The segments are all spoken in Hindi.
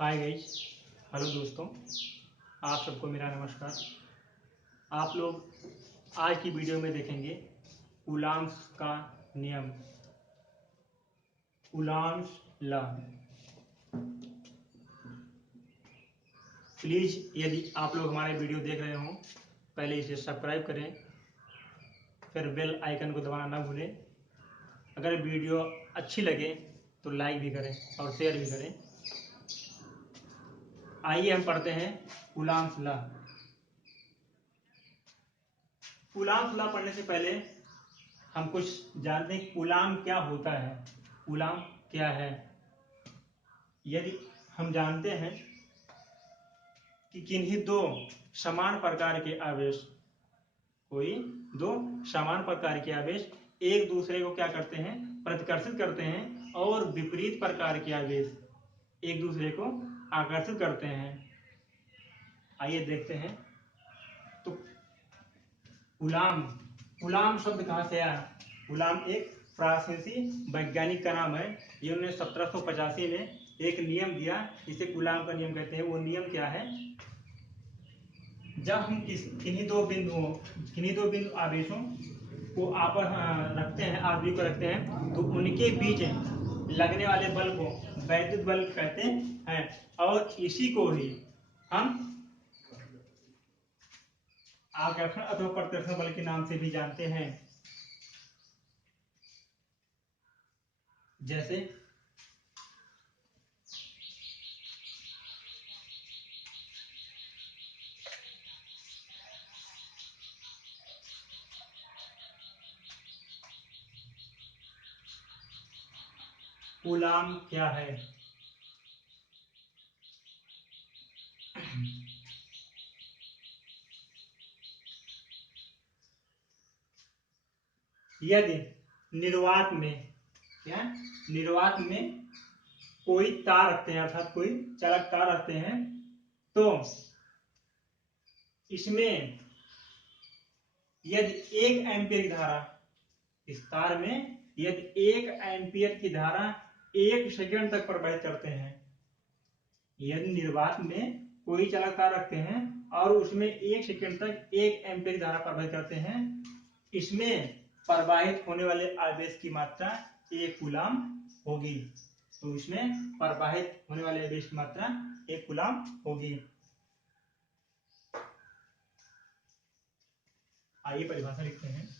हाय गाइस, हेलो दोस्तों, आप सबको मेरा नमस्कार। आप लोग आज की वीडियो में देखेंगे कूलॉम्स का नियम, कूलॉम्स लॉ। प्लीज़ यदि आप लोग हमारे वीडियो देख रहे हों, पहले इसे सब्सक्राइब करें, फिर बेल आइकन को दबाना ना भूलें। अगर वीडियो अच्छी लगे तो लाइक भी करें और शेयर भी करें। आइए हम पढ़ते हैं कूलॉम्स लॉ। कूलॉम्स लॉ पढ़ने से पहले हम कुछ जानते हैं कूलाम क्या होता है। कूलाम क्या है? यदि हम जानते हैं कि किन्हीं दो समान प्रकार के आवेश, कोई दो समान प्रकार के आवेश एक दूसरे को क्या करते हैं, प्रतिकर्षित करते हैं, और विपरीत प्रकार के आवेश एक दूसरे को आकर्षित करते हैं। आइए देखते हैं। तो कूलाम, कूलाम शब्द कहाँ से आया? कूलाम एक फ्रांसीसी वैज्ञानिक का नाम है। ये उन्होंने 1785 में एक नियम दिया, जिसे कूलाम का नियम कहते हैं। वो नियम क्या है? जब हम किन्हीं दो बिंदु आवेशों को आपस रखते हैं, आदमी को रखते हैं, तो उनके बीच लगने वाले बल को वैद्युत बल कहते हैं, और इसी को ही हम आकर्षण अथवा प्रतिकर्षण बल के नाम से भी जानते हैं। जैसे कूलाम क्या है? यदि निर्वात में, क्या निर्वात में कोई तार रखते हैं, अर्थात कोई चालक तार रखते हैं, तो इसमें यदि 1 एम्पियर की धारा, इस तार में यदि 1 एम्पियर की धारा 1 सेकेंड तक प्रवाहित करते हैं, यदि निर्वात में कोई चालक तार रखते हैं और उसमें 1 सेकेंड तक 1 एम्पियर की धारा प्रवाहित करते हैं, इसमें प्रवाहित होने वाले आवेश की मात्रा 1 कूलाम होगी। तो इसमें प्रवाहित होने वाले आवेश की मात्रा 1 कूलाम होगी। आइए परिभाषा लिखते हैं।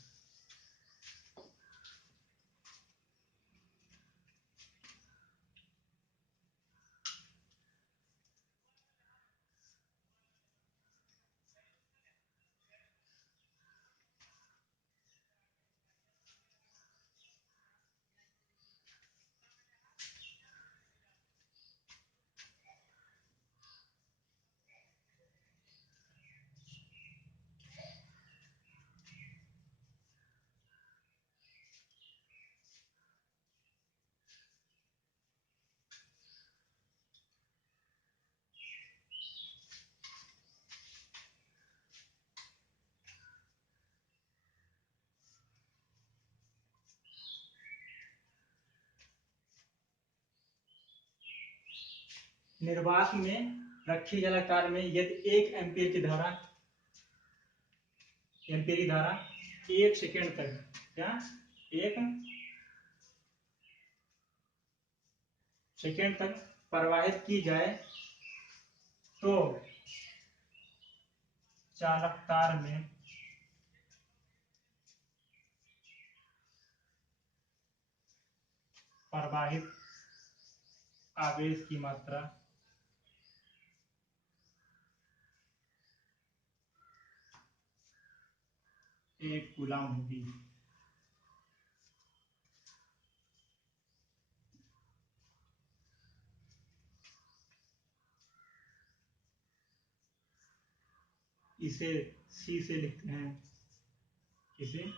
निर्वात में रखी चालक तार में यदि 1 एम्पियर की धारा 1 सेकेंड तक, क्या 1 सेकेंड तक प्रवाहित की जाए, तो चालक तार में प्रवाहित आवेश की मात्रा 1 कूलाम होगी। इसे सी से लिखते हैं, इसे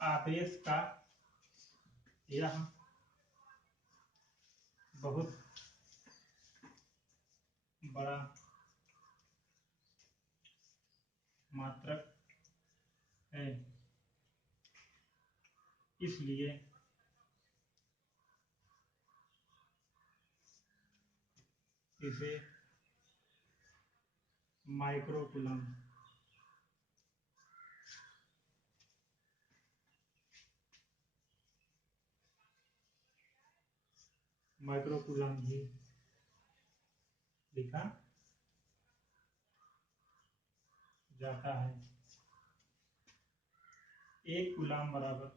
आवेश का यह बहुत बड़ा मात्रक है, इसलिए इसे माइक्रोकूलम भी लिखा जाता है। एक कूलम बराबर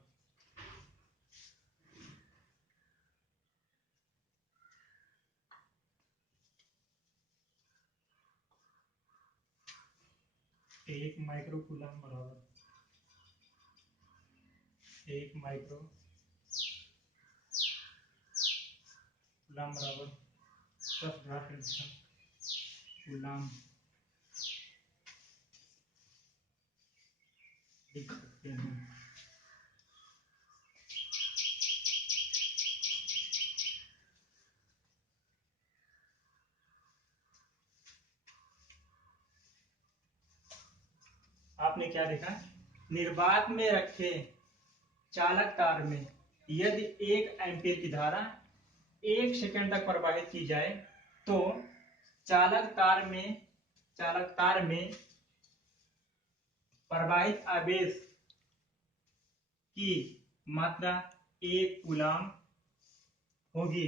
1 माइक्रोकूलम बराबर 1 माइक्रोकूलम बराबर 10 कूलम लिख सकते हैं। आपने क्या देखा, निर्वात में रखे चालक तार में यदि 1 एम्पीयर की धारा 1 सेकंड तक प्रवाहित की जाए तो चालक तार में प्रवाहित आवेश की मात्रा 1 कूलम होगी।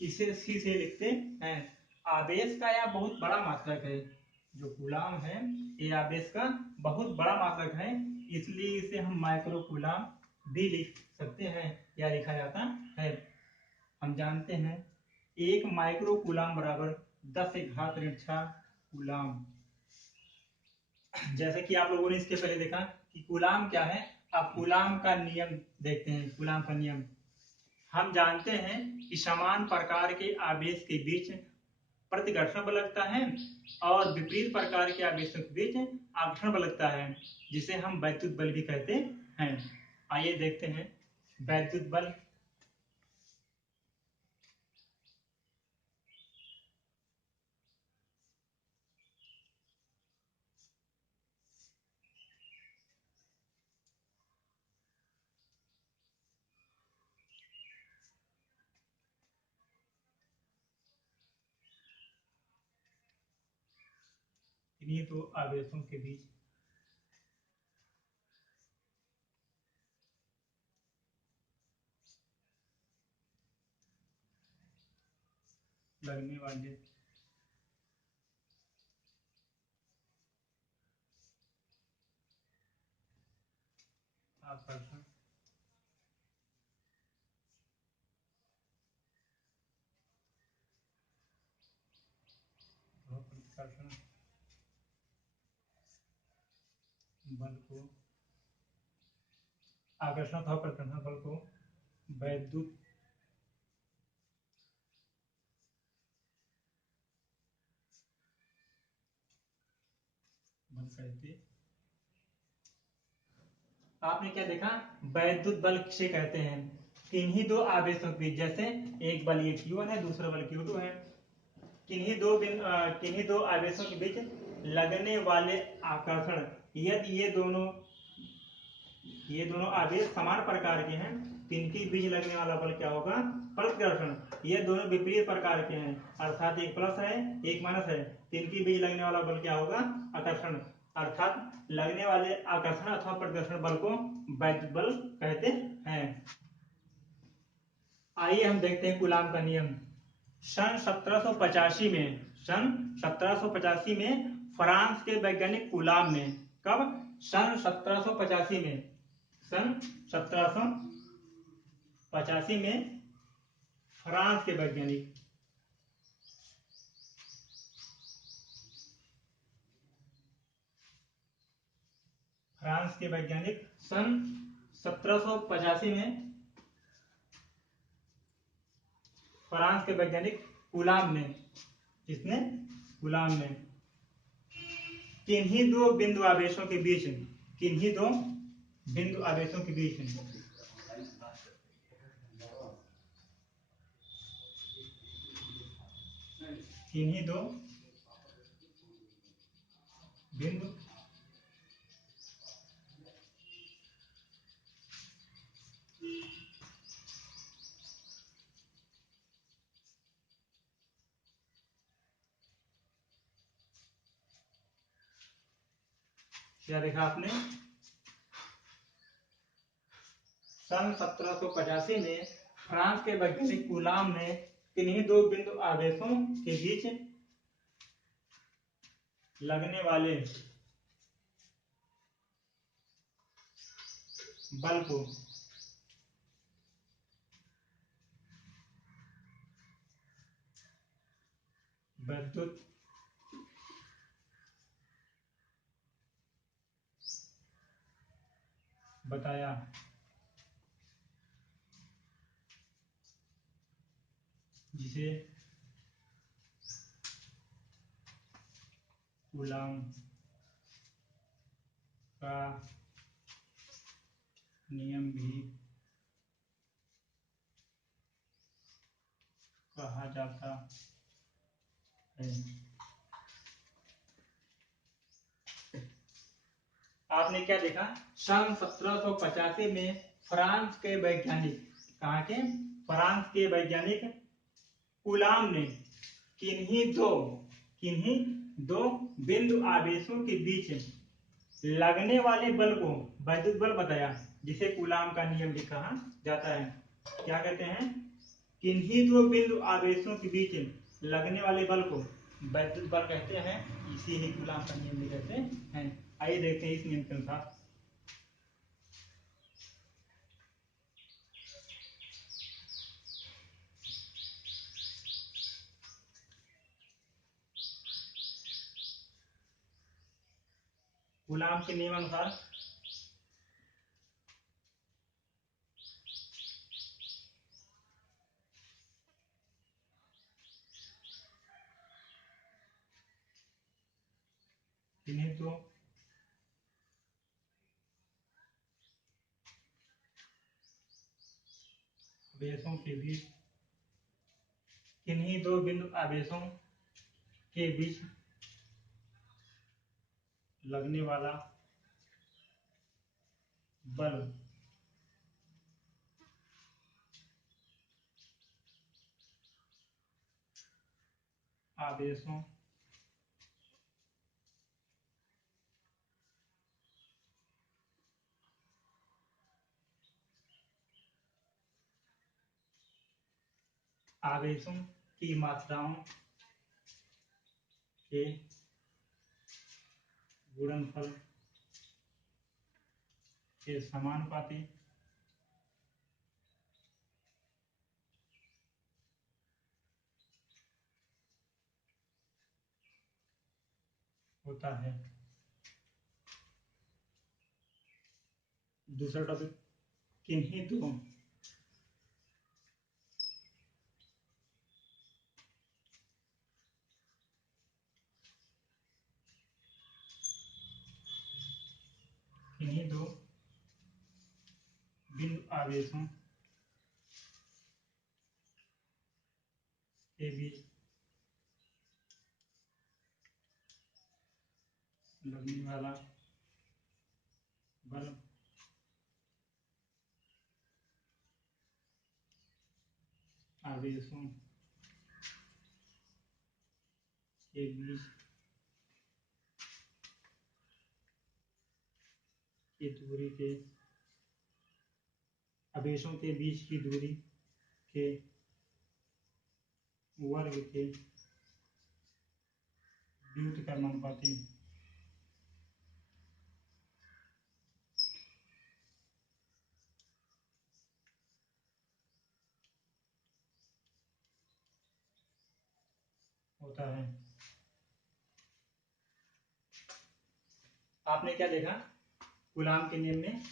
इसे सी से लिखते हैं। आवेश का यह बहुत बड़ा मात्रक है, जो कूलम है ये आवेश का बहुत बड़ा मात्रक है, इसलिए इसे हम माइक्रोकूलम भी लिख सकते हैं या लिखा जाता है। हम जानते हैं 1 माइक्रोकूलम बराबर 10⁻⁶ कूलम। जैसे कि आप लोगों ने इसके पहले देखा कि कूलम क्या है। अब कूलम का नियम देखते हैं। कूलम का नियम हम जानते हैं कि समान प्रकार के आवेश के बीच प्रतिघर्षण बल लगता है और विपरीत प्रकार के आवेशों के बीच आकर्षण बल लगता है, जिसे हम वैद्युत बल भी कहते हैं। आइए देखते हैं वैद्युत बल। इन्हीं दो आवेशों के बीच लगने वाले आकर्षण प्रतिकर्षण बल को आकर्षण अथवा प्रतिकर्षण बल को वैद्युत बल कहते। आपने क्या देखा, वैद्युत बल किसे कहते हैं? किन्हीं दो आवेशों के बीच, जैसे एक बल ये Q1 है, दूसरा बल Q2 है, किन्हीं दो आवेशों के बीच लगने वाले आकर्षण, यदि ये दोनों आवेश समान प्रकार के हैं तो इनके बीच लगने वाला बल क्या होगा? प्रतिकर्षण। ये दोनों विपरीत प्रकार के हैं, अर्थात एक प्लस है एक माइनस है, तो इनके बीच लगने वाला बल क्या होगा? आकर्षण। अर्थात लगने वाले आकर्षण अथवा प्रतिकर्षण बल को वैद्युत बल कहते हैं। आइए हम देखते हैं कूलम का नियम। सन 1785 में फ्रांस के वैज्ञानिक कूलम ने, कब? सन 1785 में, सन 1785 में फ्रांस के वैज्ञानिक सन 1785 में फ्रांस के वैज्ञानिक कूलम ने, किसने? कूलम ने किन्हीं दो बिंदु आवेशों के बीच किन्हीं दो बिंदु क्या देखा आपने? सन 1785 में फ्रांस के वैज्ञानिक कूलाम ने किन्हीं दो बिंदु आवेशों के बीच लगने वाले बल को विद्युत बताया, जिसे कूलाम का नियम भी कहा जाता है। आपने क्या देखा? सन 1785 में फ्रांस के वैज्ञानिक, कहाँ के? फ्रांस के वैज्ञानिक कूलाम ने किन्हीं दो बिंदु आवेशों के बीच लगने वाले बल को वैद्युत बल बताया, जिसे कूलाम का नियम भी कहा जाता है। क्या कहते हैं? किन्हीं दो बिंदु आवेशों के बीच लगने वाले बल को वैद्युत बल कहते हैं। इसी ही कूलाम का नियम भी कहते हैं। आइए देखते हैं इस नियम के अनुसार। कूलाम के नियम अनुसार किन्हीं दो आवेशों के बीच किन्हीं दो बिंदु आवेशों के बीच लगने वाला बल आवेशों आवेशों की मात्राओं के गुणनफल के समानुपाती होता है। दूसरा टॉपिक, किन्हीं दो किन्हीं दो बिंदु आवेशों के बीच लगने वाला बल आवेशों के बीच की दूरी के आवेशों के बीच की दूरी के वर्ग के व्युत्क्रमानुपाती होता है। आपने क्या देखा? कूलाम के नियम में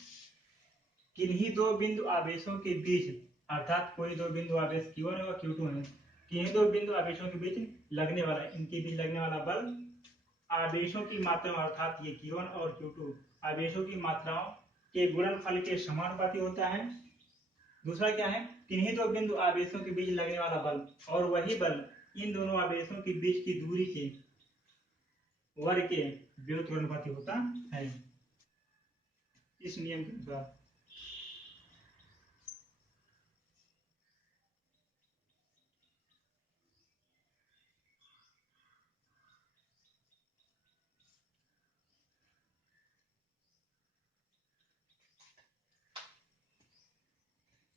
किन्हीं दो बिंदु आवेशों के बीच, अर्थात कोई दो बिंदु आवेश Q1 और Q2 है, किन्हीं दो बिंदु आवेशों के बीच लगने वाला, इनके बीच लगने वाला बल आवेशों की मात्रा, अर्थात ये Q1 और Q2 आवेशों की मात्राओं के गुणनफल के समानुपाती होता है। दूसरा क्या है? किन्हीं दो बिंदु आवेशों के बीच लगने वाला बल, और वही बल इन दोनों आवेशों के बीच की दूरी के वर्ग के व्युत्क्रमानुपाती होता है। इस नियम के अनुसार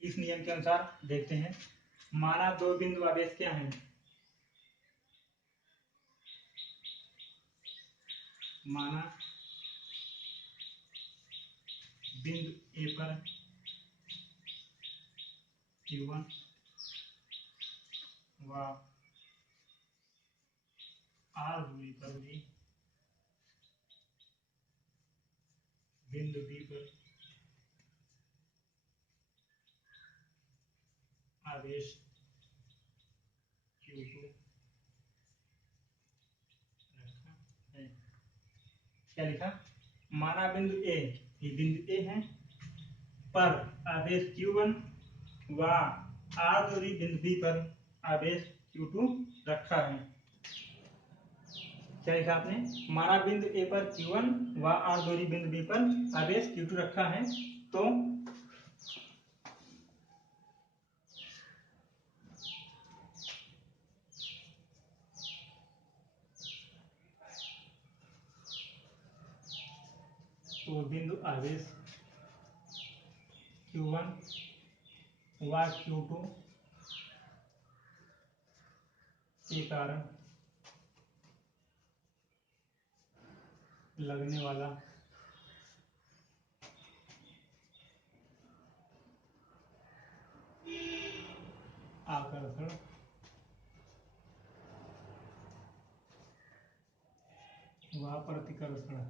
इस नियम के अनुसार देखते हैं। माना दो बिंदु आवेश क्या है? माना बिंदु ए पर Q1 व R दूरी पर भी बिंदु B पर आवेश Q2 रखा है। क्या लिखा? माना बिंदु ए, ये बिंदु ए है, पर आवेश Q1 व R दूरी बिंदु B पर आवेश Q2 रखा है। क्या लिखा आपने? माना बिंदु ए पर Q1 व R दूरी बिंदु B पर आवेश Q2 रखा है। तो बिंदु आवेश Q1 व Q2 के कारण लगने वाला आकर्षण व प्रतिकर्षण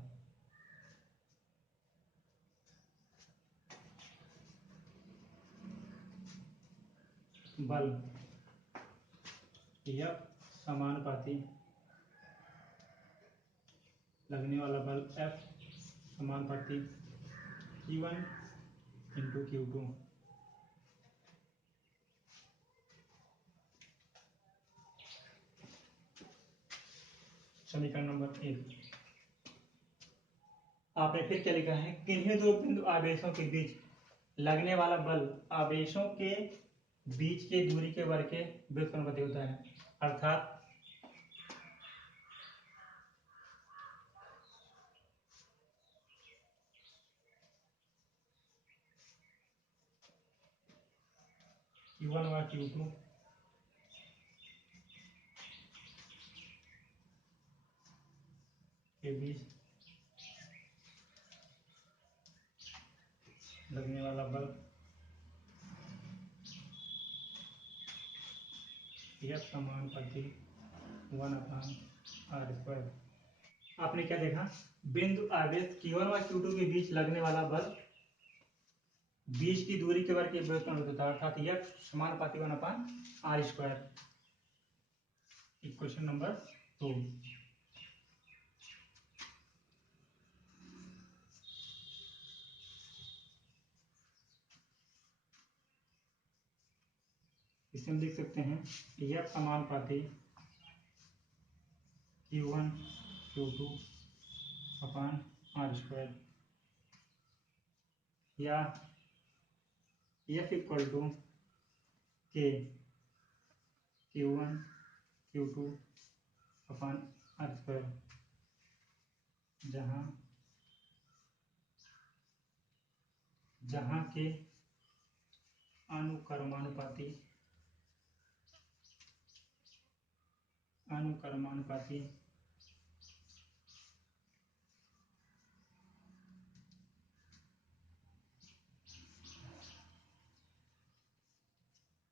बल यह समानुपाती लगने वाला बल F समानुपाती Q1 इंटू Q2 समीकरण नंबर 1। आपने फिर क्या लिखा है? किन्हीं दो बिंदु आवेशों के बीच लगने वाला बल आवेशों के बीच के दूरी के वर्ग के व्युत्क्रमानुपाती होता है। अर्थात Q1 व Q2 के बीच लगने वाला बल यह समानुपाती 1/r²। आपने क्या देखा? बिंदु आवेश Q1 व Q2 के बीच लगने वाला बल बीच की दूरी के वर्ग के व्युत्क्रम होता है, अर्थात यह समानुपाती 1/r²। Question number 2। इसे हम लिख सकते हैं यह समानुपाती Q1 Q2 r², या F equal to K Q1 Q2 r², जहां के अनुक्रमानुपाती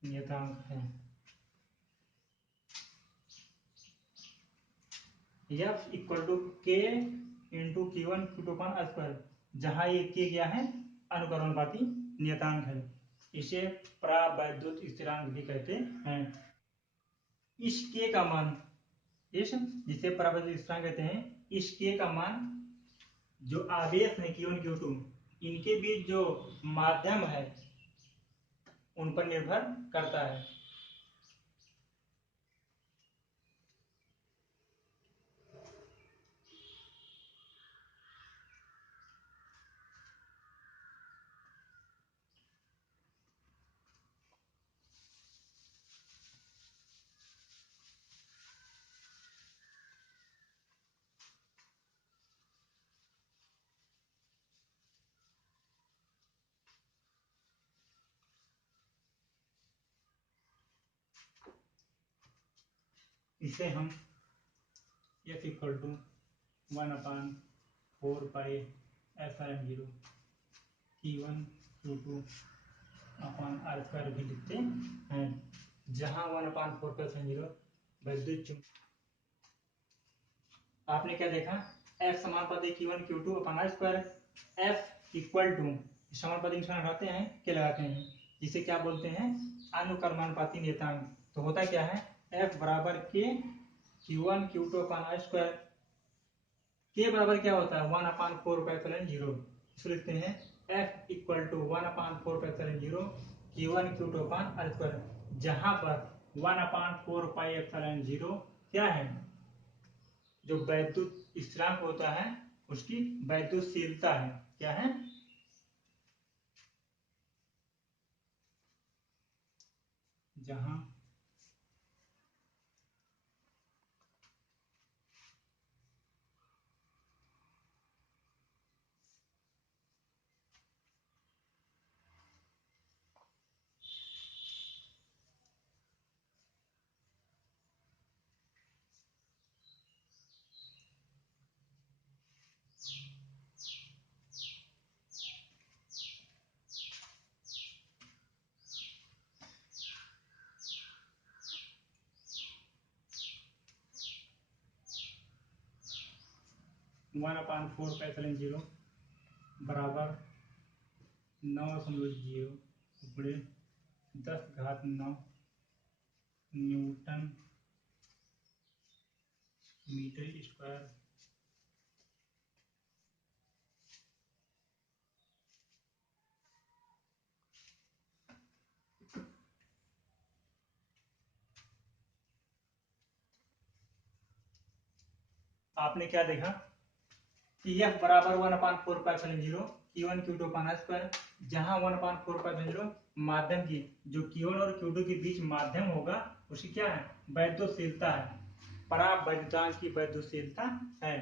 नियतांक है। F equal to K into Q1 Q2 r², जहां ये K क्या है? अनुक्रमानुपाती नियतांक है। इसे प्रावैद्युत स्थिरांक भी कहते हैं। इस K का मान, जिसे प्रावैद्युत स्थिरांक कहते हैं, इस K का मान जो आवेश है Q1 Q2 इनके बीच जो माध्यम है उन पर निर्भर करता है। इसे हम F equal to 1/4πε0 Q1 Q2 upon r² भी लिखते हैं, जहां 1/4πε0 वैद्युत चुंबक। आपने क्या देखा, F समानुपाती Q1 Q2 upon r², F equal to समानुपाती निशान हटाते हैं, क्या लगाते हैं, जिसे क्या बोलते हैं, अनुक्रमानुपाती नियतांक। तो होता क्या है, F बराबर के Q1 Q2 अपॉन r², के बराबर क्या होता है 1/4πε0, इसको लिखते हैं F equal to 1/4πε0 Q1 Q2 upon r², जहां पर 1/4πε0 क्या है, जो वैद्युत स्थिरांक होता है उसकी वैद्युतशीलता है, क्या है, जहां वन अपान 4πε0 बराबर 9.0/10⁹ न्यूटन मीटर स्क्वायर। आपने क्या देखा कि F बराबर 1/4πε0 Q1 Q2 अपॉन r², जहां 1/4πε0 माध्यम की, जो Q1 और Q2 के बीच माध्यम होगा उसकी क्या है, वैद्युतशीलता है, परावैद्युतांक की वैद्युतशीलता है।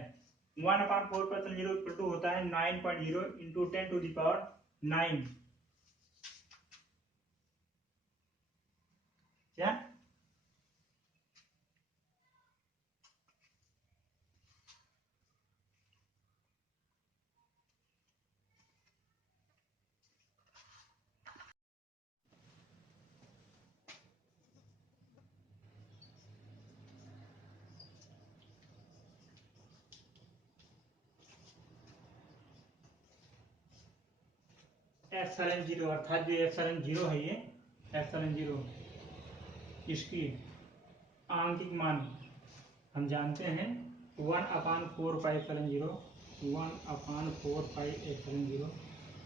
1/4πε0 इक्वल टू होता है 9.0 इंटू 10⁹ क्या, ε0 अर्थात जो ε0 है, ये ε0 इसकी आंकिक मान हम जानते हैं 1/4πε0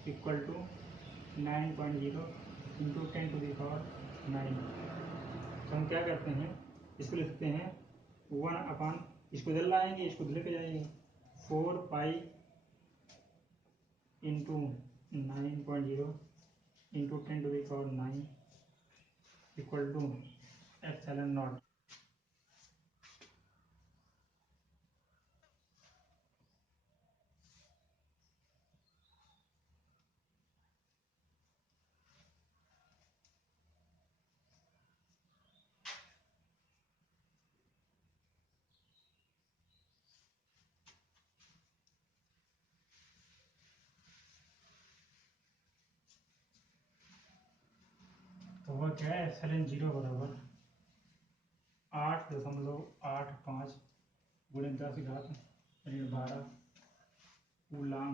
इक्वल टू 9.0 इंटू 10⁹। तो हम क्या करते हैं, इसको लिखते हैं 1 इसको इधर लाएंगे, इसको इधर ले जाएंगे, 4π इंटू 9.0 इंटू 10⁹ इक्वल टू ε0। तो वह क्या है, ε0 बराबर 8.85 गुणे 10⁻12 coulomb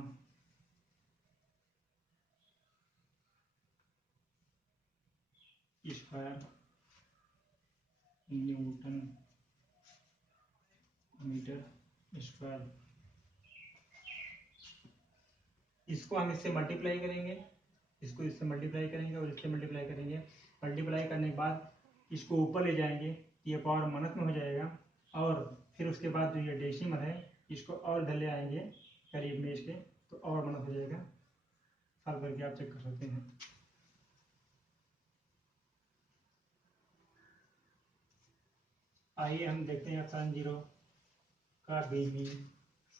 square newton metre square. इसको हम इससे मल्टीप्लाई करेंगे, इसको इससे मल्टीप्लाई करेंगे और इससे मल्टीप्लाई करेंगे। मल्टीप्लाई करने के बाद इसको ऊपर ले जाएंगे, ये पावर मानक में हो जाएगा, और फिर उसके बाद जो ये डेसिमल है इसको और इधर ले आएंगे करीब में इसके, तो और मानक हो जाएगा। सॉल्व करके आप चेक कर सकते हैं। आइए हम देखते हैं ε0 का बीजीय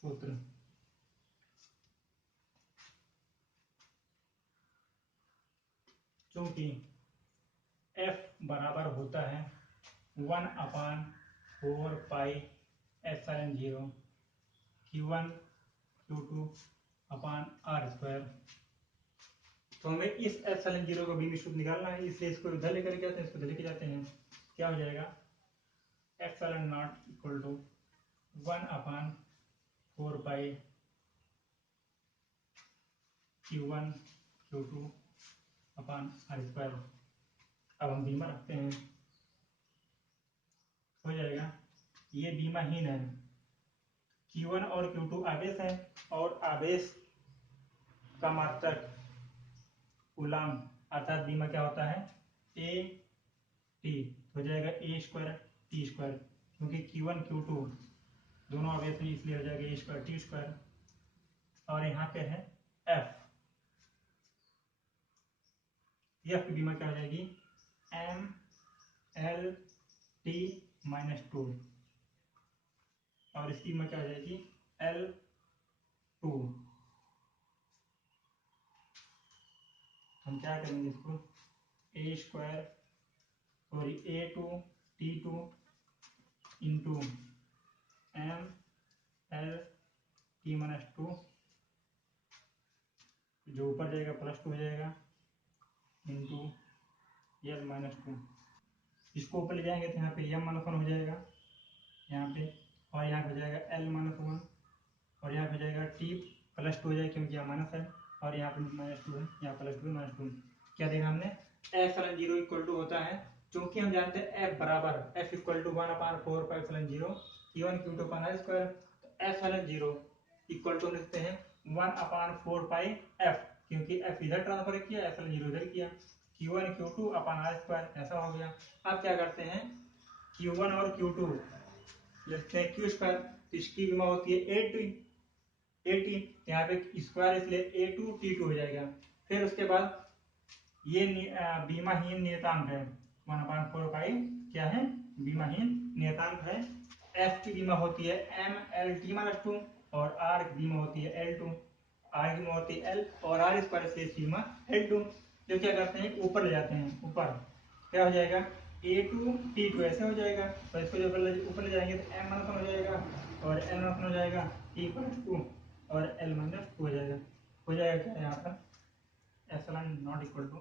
सूत्र। क्योंकि F बराबर होता है 1/4πε0 4 pi epsilon 0 Q1 Q2 upon R square. तो हमें इस एप्सिलॉन 0 को बीम स्ट्रोक निकालना है, इसलिए इसको इधर लेकर के आते हैं, इसको इधर लेके जाते हैं। क्या हो जाएगा, epsilon not equal to 1 upon 4 pi Q1 Q2 upon R square. अब हम बीमा रखते हैं, हो जाएगा, ये बीमाहीन है। Q1 और Q2 आवेश है, और आवेश का मात्रक कूलाम, अर्थात बीमा क्या होता है, ए टी, हो जाएगा ए स्क्वायर टी स्क्वायर, क्योंकि Q1 Q2 दोनों आवेश हैं, इसलिए हो जाएगा ए स्क्वायर टी स्क्वायर। और यहाँ पे है एफ, एफ की बीमा क्या हो जाएगी, एम एल टी माइनस 2, और इसकी बीमा क्या हो जाएगी, एल 2। हम क्या करेंगे, इसको A square sorry A2 T2 into M L T minus 2, जो ऊपर जाएगा प्लस 2 हो जाएगा, इंटू एल माइनस 2। इसको ऊपर ले जाएंगे तो यहाँ पे एम माइनस 1 हो जाएगा यहाँ पे, और यहाँ पे हो जाएगा एल माइनस 1, और यहाँ पे हो जाएगा टी प्लस 2 हो जाएगा, क्योंकि यहाँ माइनस है, और यहाँ पे माइनस 2 है, यहाँ प्लस 2 माइनस 2। क्या देखा हमने, एप्सिलॉन 0 इक्वल टू होता है, क्योंकि हम जानते हैं एफ बराबर F equal to 1 upon 4 pi epsilon 0 Q1 Q2 upon R square. तो एप्सिलॉन 0 इक्वल टू लिखते हैं 1 अपान 4 पाई एफ, क्योंकि एफ इधर ट्रांसफर किया, एप्सिलॉन 0 इधर किया, Q1 Q2 upon R square, ऐसा हो गया। अब क्या करते हैं, Q1 और Q2 लिखते हैं क्यू स्क्वायर, तो इसकी बीमा होती है ए टी, यहाँ पे स्क्वायर, इसलिए A2 T2 हो जाएगा। फिर उसके बाद ये बीमाहीन नियतांक है 1/4 पाई, क्या है, बीमाहीन नियतांक है। एफ की बीमा होती है एम एल टी माइनस 2, और आर की बीमा होती है L2, आर की बीमा होती है एल, और आर स्क्वायर से इसकी बीमा L2। तो क्या करते हैं, ऊपर ले जाते हैं, ऊपर क्या हो जाएगा, A2 T2 ऐसे हो जाएगा, तो इसको जब ऊपर ले जाएंगे तो M माइनस 1 हो जाएगा, और L माइनस 1 हो जाएगा, T प्लस 2 और L माइनस 2 हो जाएगा। हो जाएगा क्या यहाँ पर, epsilon not equal to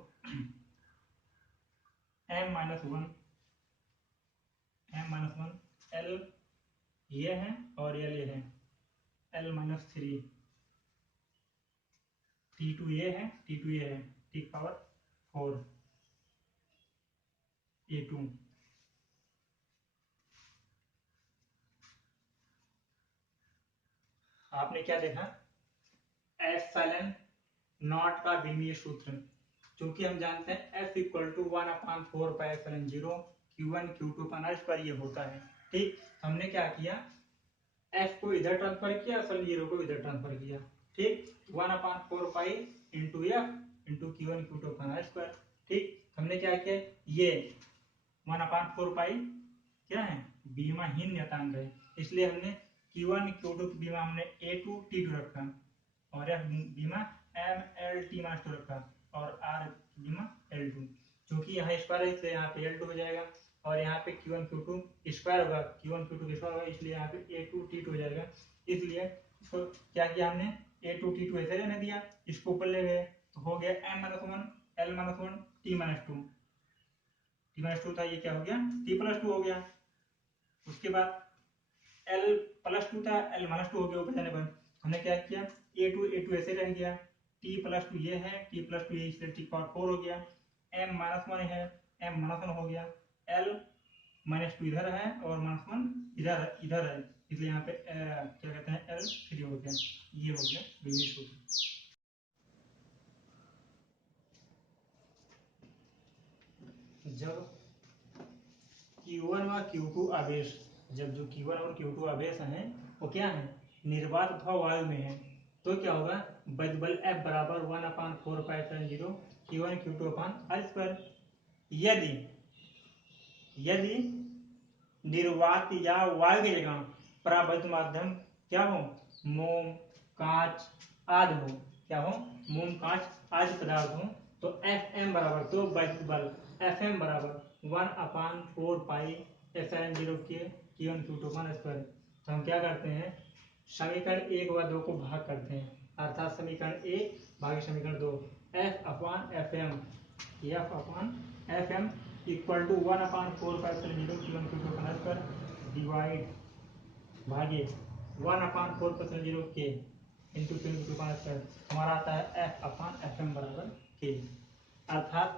m minus 1 L ये है और L ये है, L माइनस 3 T2 ये है, T2 ये है, T पावर 4 A2। आपने क्या देखा, एप्सिलॉन नॉट का विमीय सूत्र, क्योंकि हम जानते हैं F equal to 1/4 pi epsilon 0 Q1 Q2 upon R square, ये होता है। ठीक, हमने क्या किया, F को इधर ट्रांसफर किया, एप्सिलॉन 0 को इधर ट्रांसफर किया। ठीक, 1/4 pi into F into Q1 Q2 upon R square. ठीक, हमने क्या किया, ये 1/4 पाई क्या है, बीमाहीन नियतांक है, इसलिए हमने Q1 Q2 की बीमा हमने A2 T2 रखा, और यह बीमा एम एल टी माइनस 2 रखा, और आर बीमा L2, क्योंकि यहाँ स्क्वायर है इसलिए यहाँ पे L2 हो जाएगा, और यहाँ पे Q1 Q2 स्क्वायर होगा, Q1 Q2 स्क्वायर होगा, इसलिए यहाँ पे A2 T2 हो जाएगा। इसलिए इसको क्या किया हमने, A2 T2 ऐसे रहने दिया, इसको ऊपर ले गए, तो हो गया M minus 1 L minus 1 T minus 2, T minus 2 था, ये क्या हो गया, T प्लस 2 हो गया। उसके बाद L प्लस 2 था, L माइनस 2 हो गया, ऊपर जाने पर हमने क्या किया, A2 ऐसे रह गया, T प्लस 2 ये है, T प्लस 2 ये, इसलिए T पावर 4 हो गया, M माइनस 1 है, M माइनस 1 हो गया, L माइनस 2 इधर है, और माइनस 1 इधर है, इसलिए यहाँ पे क्या कहते हैं, L3 हो गया। ये हो गया विमीय सूत्र। जब Q1 व Q2 आवेश, जब जो Q1 और Q2 आवेश हैं वो क्या है, निर्वात अथवा वायु में है, तो क्या होगा, बल F बराबर 1/4 pi epsilon 0 Q1 Q2 upon R square. यदि यदि निर्वात या वायु की जगह पराबद्ध माध्यम क्या हो, मोम कांच आदि हो, क्या हो, मोम कांच आदि पदार्थ हो, तो Fm बराबर, तो बल Fm बराबर 1/4 पाई एप्सिलॉन 0 के Q1 Q2 स्क्वायर। तो हम क्या करते हैं, समीकरण 1 व 2 को भाग करते हैं, अर्थात समीकरण 1 भागे समीकरण 2, F upon F M equal to 1/4 Q1 Q2 square divide भागे 1/4 K into Q1 Q2 square. हमारा आता है F अपॉन एफ एम बराबर K। अर्थात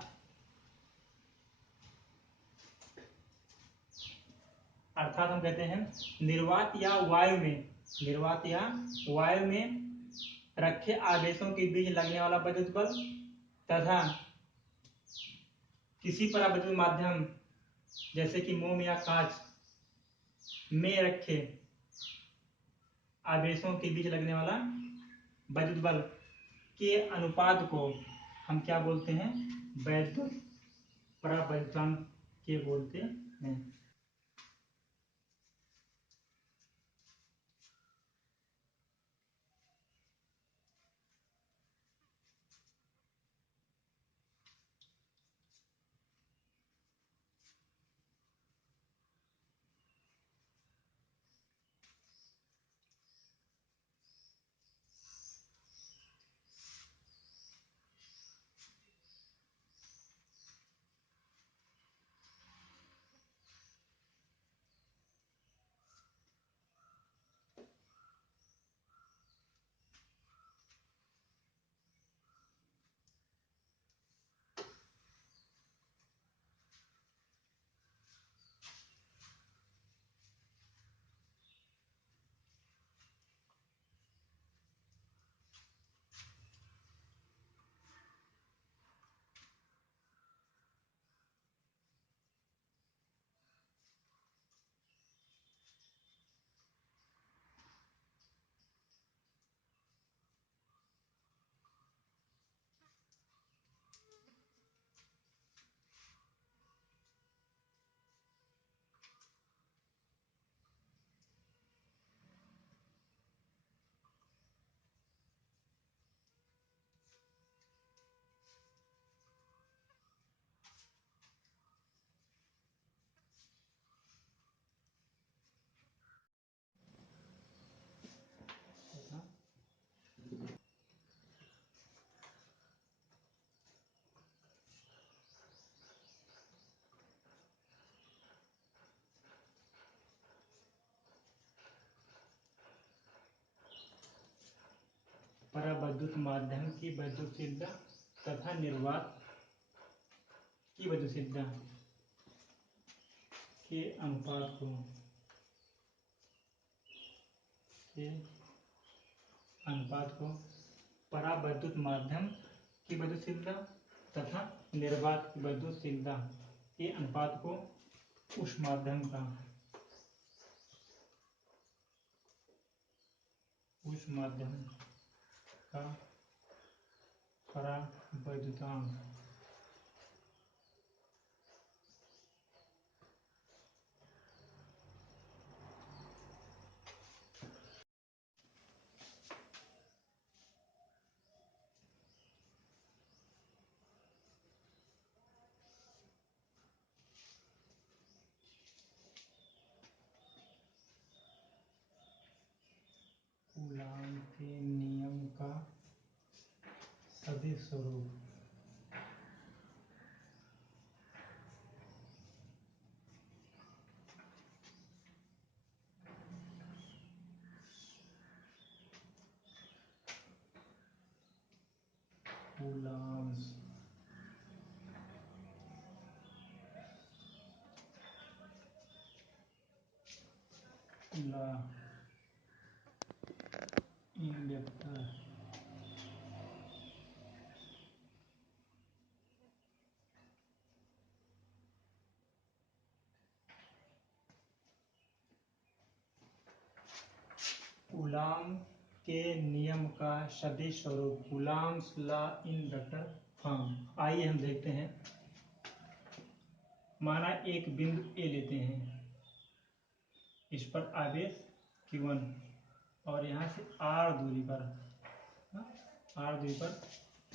हम कहते हैं निर्वात या वायु में रखे आवेशों के बीच लगने वाला विद्युत बल तथा किसी परावैद्युत माध्यम जैसे कि मोम या कांच में रखे आवेशों के बीच लगने वाला विद्युत बल के अनुपात को हम क्या बोलते हैं, वैद्युत परावैद्युतांक के बोलते हैं। परावैद्युत माध्यम की वैद्युतशीलता तथा निर्वात की वैद्युतशीलता के अनुपात को परावैद्युत माध्यम की वैद्युतशीलता तथा निर्वात की वैद्युतशीलता के अनुपात को उस माध्यम का परावैद्युतांक कूलाम के नियम का सदिश स्वरूप। कूलाम्स ला इंडक्टर कूलाम के नियम का सदिश स्वरूप, coulombs law in vector form. आइए हम देखते हैं। माना एक बिंदु ए लेते हैं, इस पर आवेश Q1 और यहाँ से r दूरी पर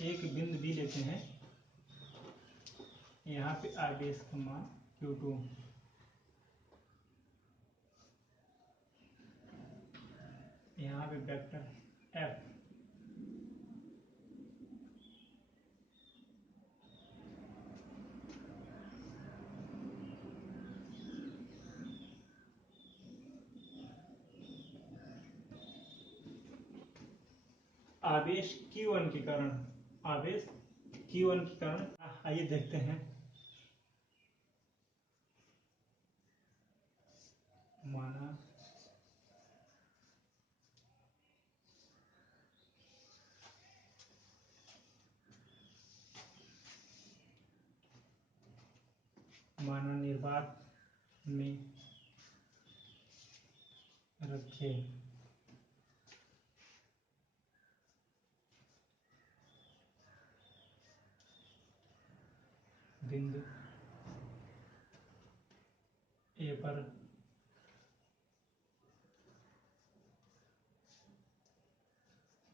एक बिंदु B लेते हैं, यहाँ पे आवेश का मान Q2 वेक्टर F आवेश Q1 के कारण, आवेश Q1 के कारण, आइए देखते हैं। माना निर्वात में रखे बिंदु ए पर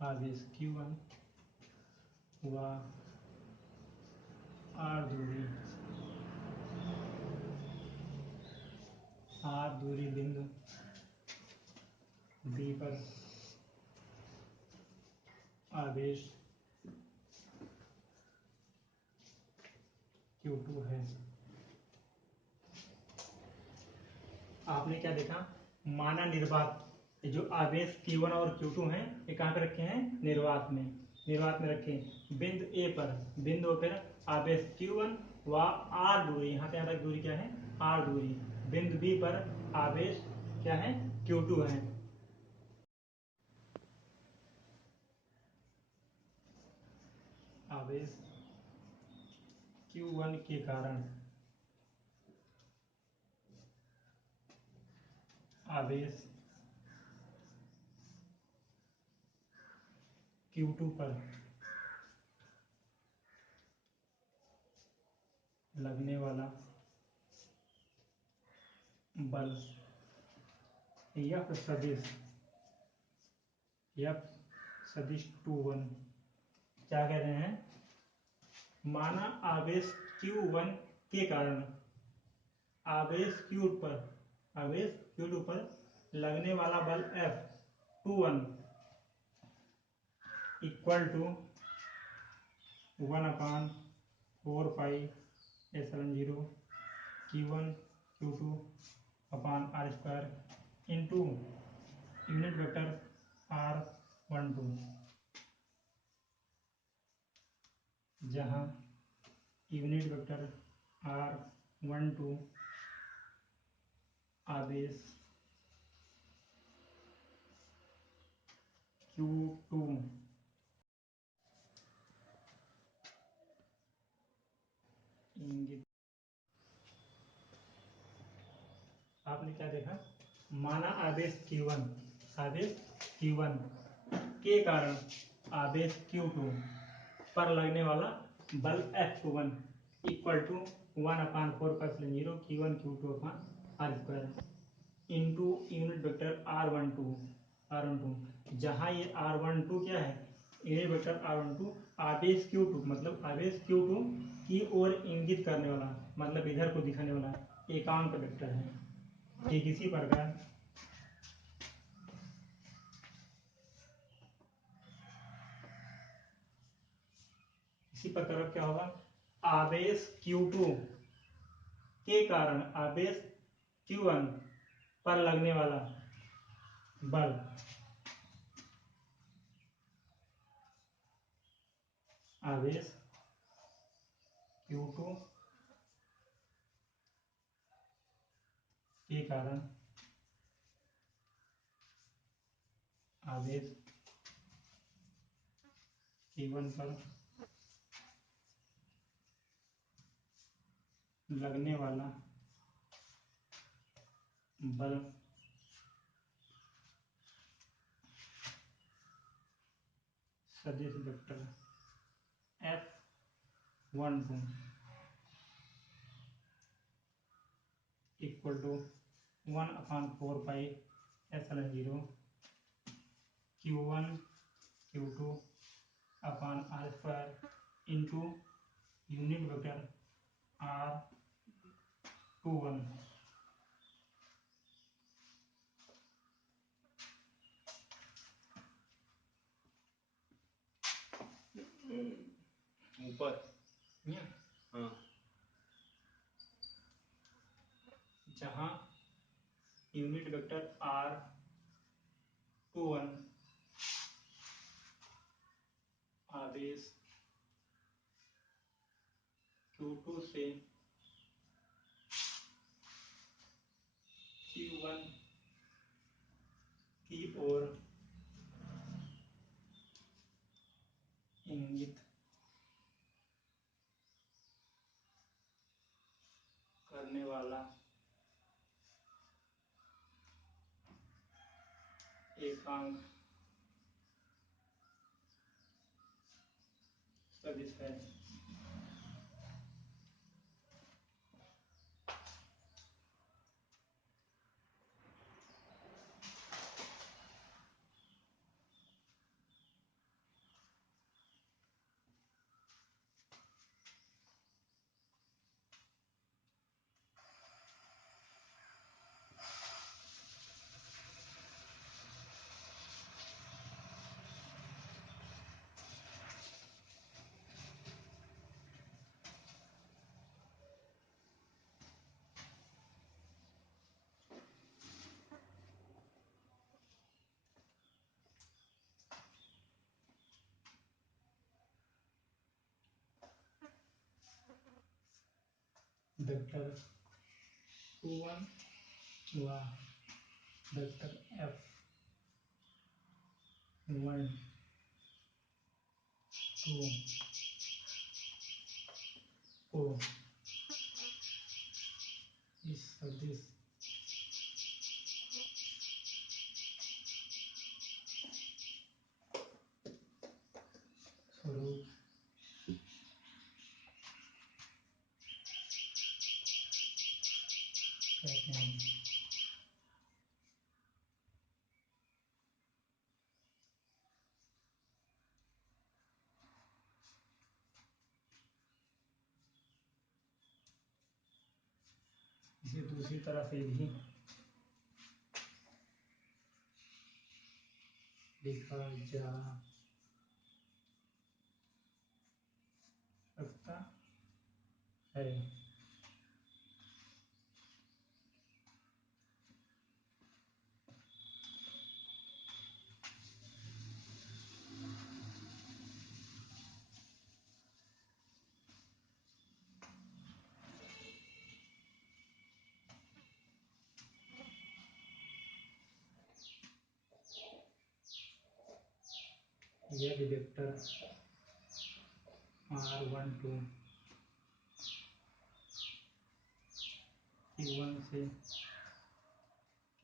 आवेश Q1 व R दूरी बिंदु B पर आवेश Q2 है। आपने क्या देखा, माना निर्वात, जो आवेश Q1 और Q2 हैं ये कहाँ पे रखे हैं, निर्वात में, निर्वात में रखे बिंदु A पर, बिंदु पर आवेश Q1 व R दूरी, यहाँ पे यहाँ तक दूरी क्या है, R दूरी, बिंदु B पर आवेश क्या है, Q2 है। आवेश Q1 के कारण आवेश Q2 पर लगने वाला बल F सदिश 2 1 क्या कह रहे हैं, माना आवेश Q1 के कारण आवेश Q2 पर लगने वाला बल F21 equal to 1/4 pi epsilon 0 Q1 Q2 upon R² into unit vector R12, जहाँ यूनिट वेक्टर R12 आवेश Q2 इंगित। आपने क्या देखा, माना आवेश Q1 के कारण आवेश Q2 पर लगने वाला बल F21 equal to 1/4 pi 0 Q1 Q2 upon R² into unit vector R12, जहाँ ये R12 क्या है, यूनिट वेक्टर R12 आवेश Q2 मतलब आवेश Q2 की ओर इंगित करने वाला, मतलब इधर को दिखाने वाला एकांक वेक्टर है। ठीक इसी प्रकार अब क्या होगा, आवेश Q2 के कारण आवेश Q1 पर लगने वाला बल आवेश Q2 के कारण आवेश Q1 पर लगने वाला बल सदिश vector F12 equal to 1/4 pi epsilon 0 Q1 Q2 upon R² into unit vector R21, ऊपर। हाँ, जहाँ यूनिट वेक्टर R21 आवेश Q2 से Q1 की ओर इंगित करने वाला एकांक सदिश है। वेक्टर Q1 व वेक्टर F1 2 को इस सदिश स्वरूप कहते हैं। इसे दूसरी तरह से भी लिखा जा सकता है। यदि वेक्टर R12 Q1 से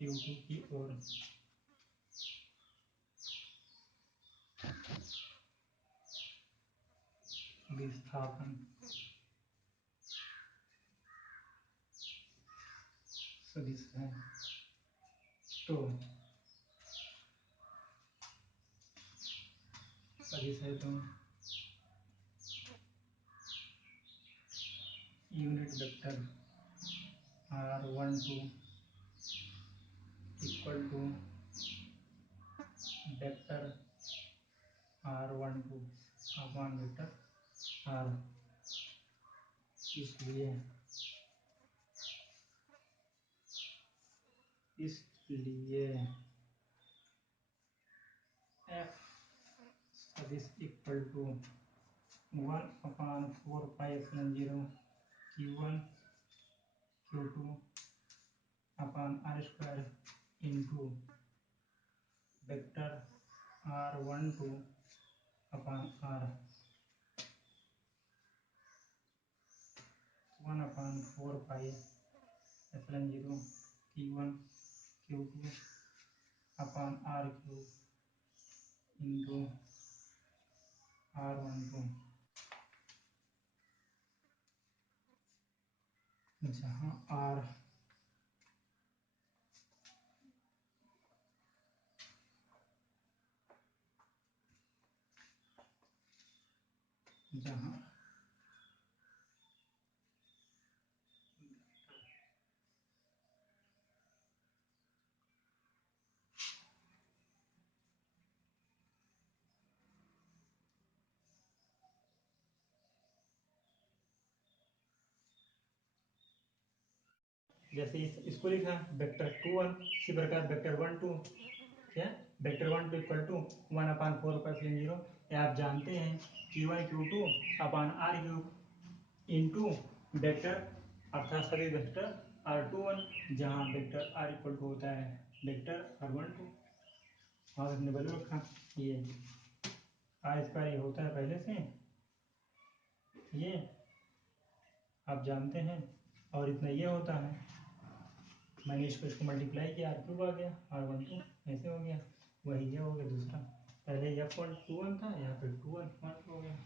Q2 की ओर विस्थापन सदिश है तो unit vector R12 equal to vector R12 upon vector R। इसलिए F सदिश equal to 1/4πε0 Q1 Q2 upon R² into vector R12 upon R 1/4πε0 Q1 Q2 upon R³ into R12, जहाँ R जहाँ जैसे इसको लिखा वेक्टर 2 1, इसी प्रकार वेक्टर 1 2 क्या वेक्टर 1 2 इक्वल टू 1/4 ये आप जानते हैं Q1 Q2 अपान R क्यूब इंटू वेक्टर अर्थात सभी वेक्टर R21 जहाँ वेक्टर R इक्वल टू होता है वेक्टर R12 और हमने वैल्यू रखा ये R² ये होता है पहले से ये आप जानते हैं और इतना ये होता है मैंने इसको मल्टीप्लाई किया R³ आ गया R12 ऐसे हो गया वही ये हो गया दूसरा पहले F1 2 1 था यहाँ पे 2 1 1 हो गया।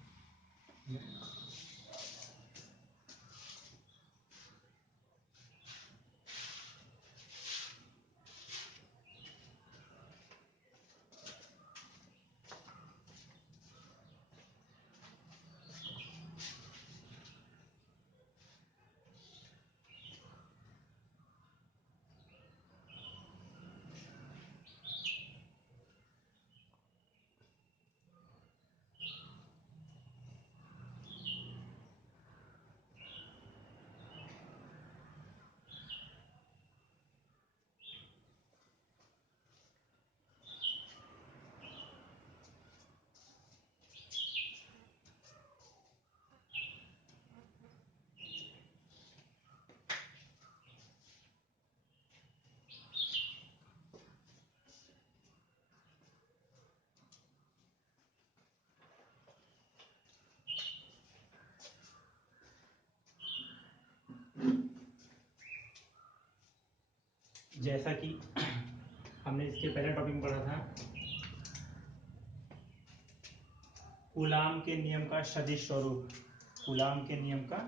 जैसा कि हमने इसके पहले टॉपिक में पढ़ा था कूलाम के नियम का सदिश स्वरूप कूलाम के नियम का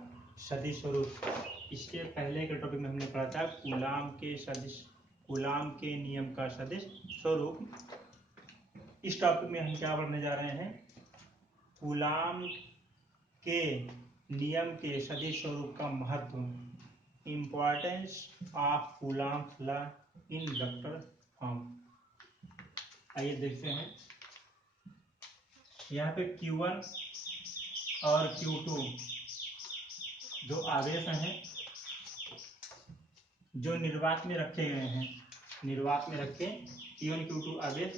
सदिश स्वरूप इसके पहले के टॉपिक में हमने पढ़ा था कूलाम के नियम का सदिश स्वरूप। इस टॉपिक में हम क्या पढ़ने जा रहे हैं कूलाम के नियम के सदिश स्वरूप का महत्व importance of coulombs law in vector form. आइए देखते हैं यहाँ पे Q1 और Q2 जो आवेश हैं जो निर्वात में रखे गए हैं निर्वात में रखे Q1 Q2 आवेश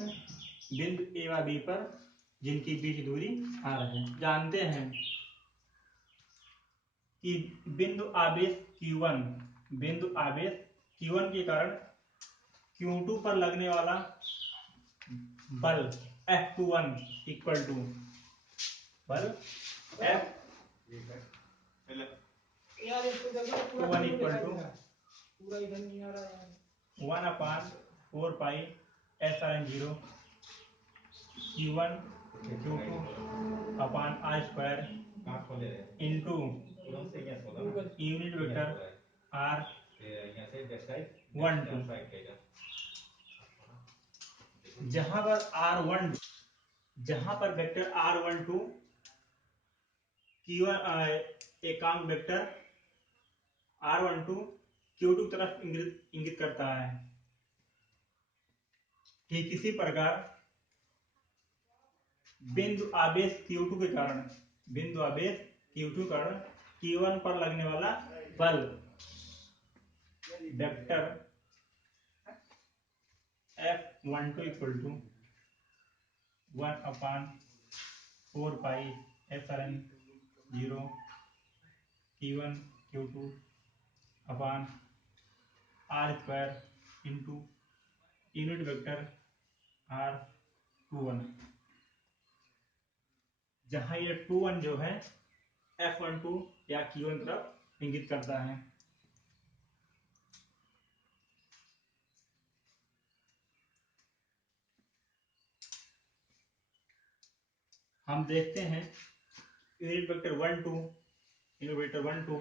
बिंदु A व B पर जिनकी बीच दूरी R है। जानते हैं कि बिंदु आवेश Q1 के कारण Q2 पर लगने वाला बल F21 इक्वल टू बल F21 equal to 1/4 SRN0 Q1 Q2 upon R² into unit vector R12 जहां पर वेक्टर R12 Q1 एकांक वेक्टर R12 Q2 की तरफ इंगित करता है। ठीक इसी प्रकार बिंदु आवेश Q2 के कारण Q1 पर लगने वाला बल vector F12 equal to 1/4 SRN0 Q1 Q2 upon R² into unit vector R21 जहां ये 21 जो है F12 या Q1 तरफ इंगित करता है। हम देखते हैं यूनिट वेक्टर 1 2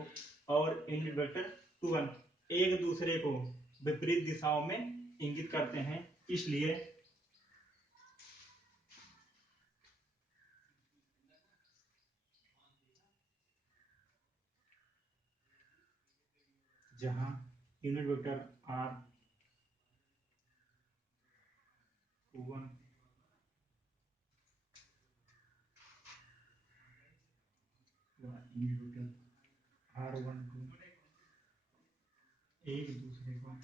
और यूनिट वेक्टर 21 एक दूसरे को विपरीत दिशाओं में इंगित करते हैं। इसलिए जहां unit vector R21 unit vector R12 एक दूसरे को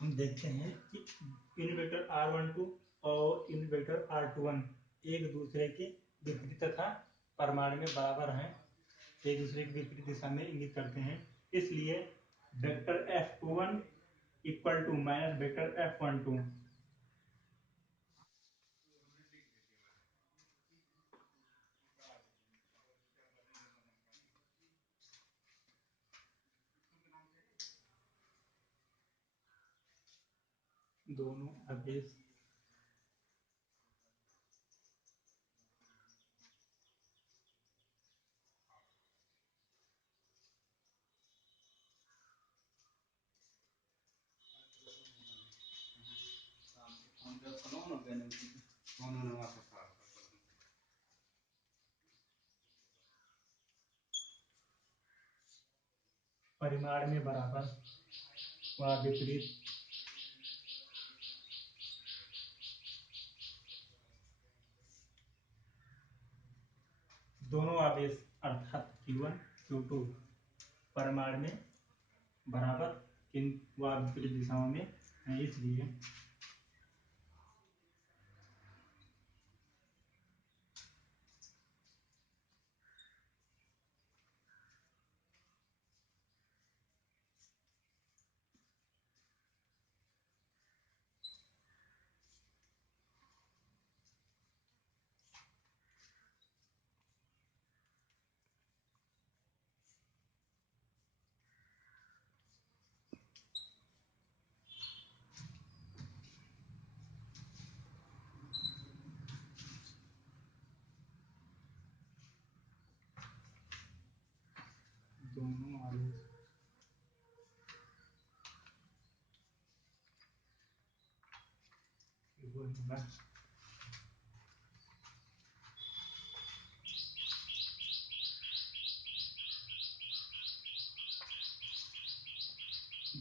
हम देखते हैं कि यूनिट वेक्टर r12 और यूनिट वेक्टर r21 एक दूसरे के विपरीत तथा परिमाण में बराबर हैं, एक दूसरे की विपरीत दिशा में इंगित करते हैं। इसलिए vector f21 equal to minus vector f12 दोनों आवेश परिमाण में बराबर व विपरीत दोनों आवेश अर्थात Q1 Q2 परिमाण में बराबर व विपरीत दिशाओं में है। इसलिए दोनों आवेश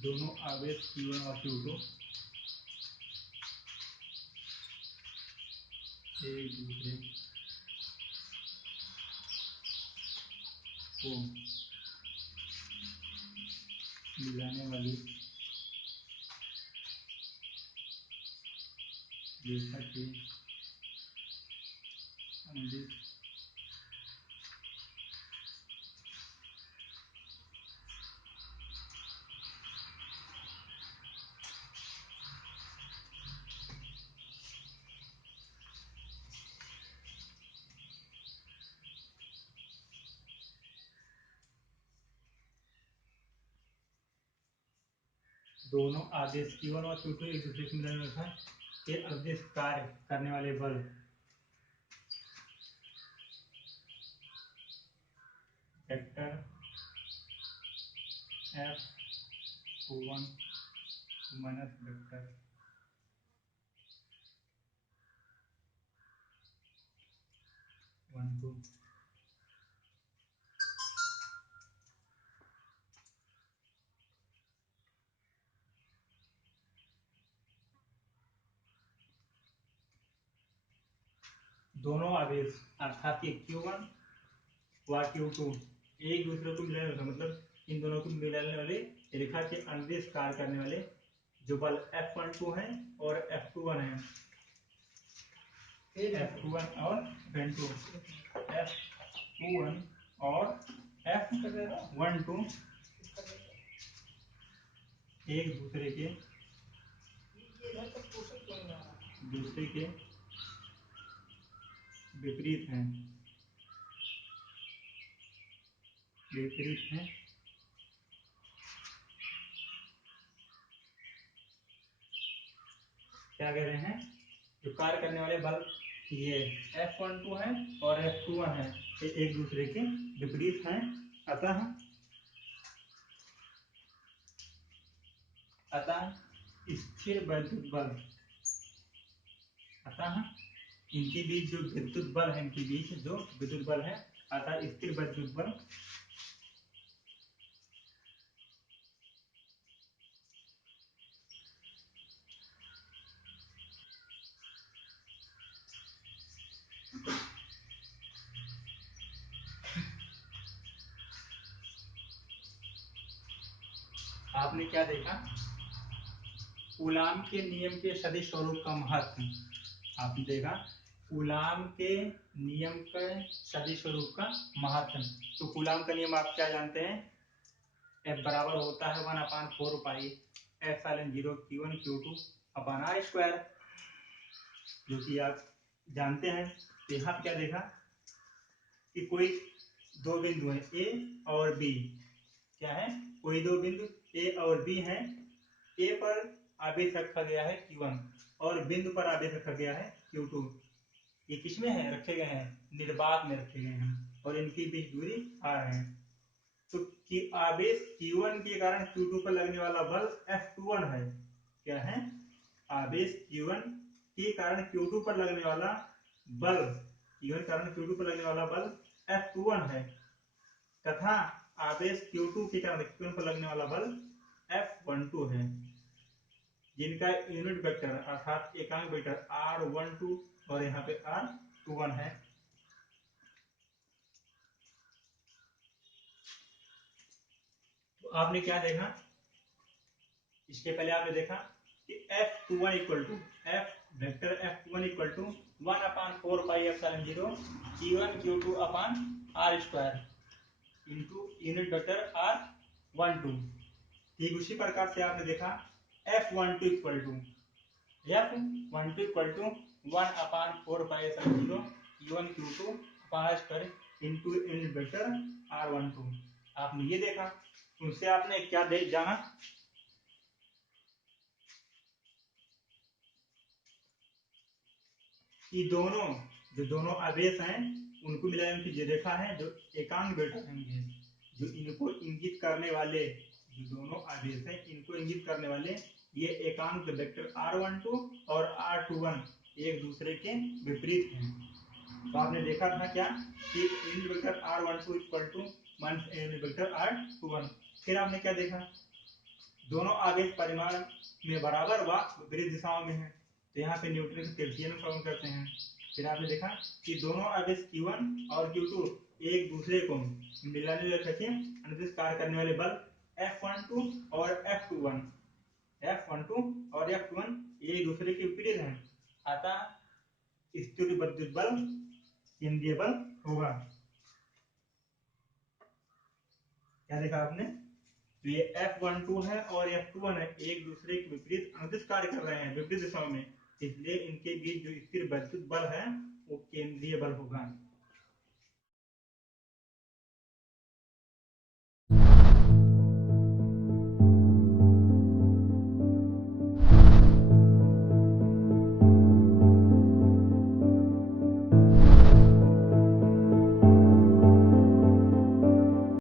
दोनों आवेश Q1 और Q2 एक दूसरे को मिलाने वाली रेखा के अनुदिश दोनों आवेश Q1 और Q2 एक दूसरे को मिलाने रेखा के अनुदिश कार्य करने वाले बल वेक्टर F21 माइनस वेक्टर 12 दोनों आवेश अर्थात कि Q1 व Q2 एक दूसरे को मिलाने वाला, मतलब इन दोनों को मिलाने वाले रेखा के अंतरिक्ष कार्य करने वाले जो बल F12 है और F21 है, F21 और F12, F21 और F12 एक दूसरे के विपरीत हैं, क्या कह रहे हैं, जो कार्य करने वाले बल ये F12 है और F21 है, ये एक दूसरे के विपरीत हैं। अतः स्थिर वैद्युत बल, अतः इनके बीच जो विद्युत बल है, इनके बीच जो विद्युत बल है, अतः स्थिर वैद्युत बल आपने क्या देखा, कूलाम के नियम के सदिश स्वरूप का महत्व आपने देखा, कूलाम के नियम के सदिश स्वरूप का महत्व। तो कूलाम का नियम आप क्या जानते हैं, F बराबर होता है 1/4 pi epsilon 0 Q1 Q2 upon R square, जो कि आप जानते हैं। तो यहाँ क्या देखा कि कोई दो बिंदु है A और B, क्या है, कोई दो बिंदु A और B हैं। A पर आवेश रखा गया है Q1 और बिंदु पर आवेश रखा गया है Q2। ये किसमें है रखे गए हैं, निर्वात में रखे गए हैं, और इनकी बीच दूरी R है। तो कि आवेश Q1 के कारण Q2 पर लगने वाला बल F21 है, क्या है, आवेश Q1 के कारण Q2 पर लगने वाला बल, Q1 के कारण Q2 पर लगने वाला बल F21 है, तथा आवेश Q2 के कारण Q1 पर लगने वाला बल F12 है, जिनका यूनिट वेक्टर अर्थात एकांक वेक्टर R12 और यहाँ पे R21 है। तो आपने क्या देखा, इसके पहले आपने देखा कि F21 equal to F vector F21 equal to 1/4 pi epsilon 0 Q1 Q2 upon R square into unit vector R12। ठीक उसी प्रकार से आपने देखा F12 equal to 1/4 pi epsilon 0 Q1 Q2 upon R square into unit vector R12। आपने ये देखा, उनसे आपने क्या जाना कि दोनों आवेश हैं उनको मिलाकर उनकी जो रेखा है, जो एकांक वेक्टर होंगे, जो इनको इंगित करने वाले, जो दोनों आवेश हैं इनको इंगित करने वाले ये एकांक वेक्टर R12 और R21 एक दूसरे के विपरीत हैं। तो आपने देखा था क्या कि unit vector R12 equal to unit vector R21। फिर आपने क्या देखा, दोनों आवेश परिमाण में बराबर व विपरीत दिशाओं में है, तो यहाँ पे न्यूटन के केल्विन फॉर्म करते हैं। फिर आपने देखा कि दोनों आवेश Q1 और Q2 एक दूसरे को मिलाने वाले रखे अंतरिक्ष कार्य करने वाले बल F12 और F21 एक दूसरे के विपरीत हैं, अतः स्थिर विद्युत बल केंद्रीय बल होगा। क्या देखा आपने, तो ये F12 है और F21 है, एक दूसरे के विपरीत अंतरिक्ष कार्य कर रहे हैं विपरीत दिशाओं में, इसलिए इनके बीच जो स्थिर विद्युत बल है वो केंद्रीय बल होगा।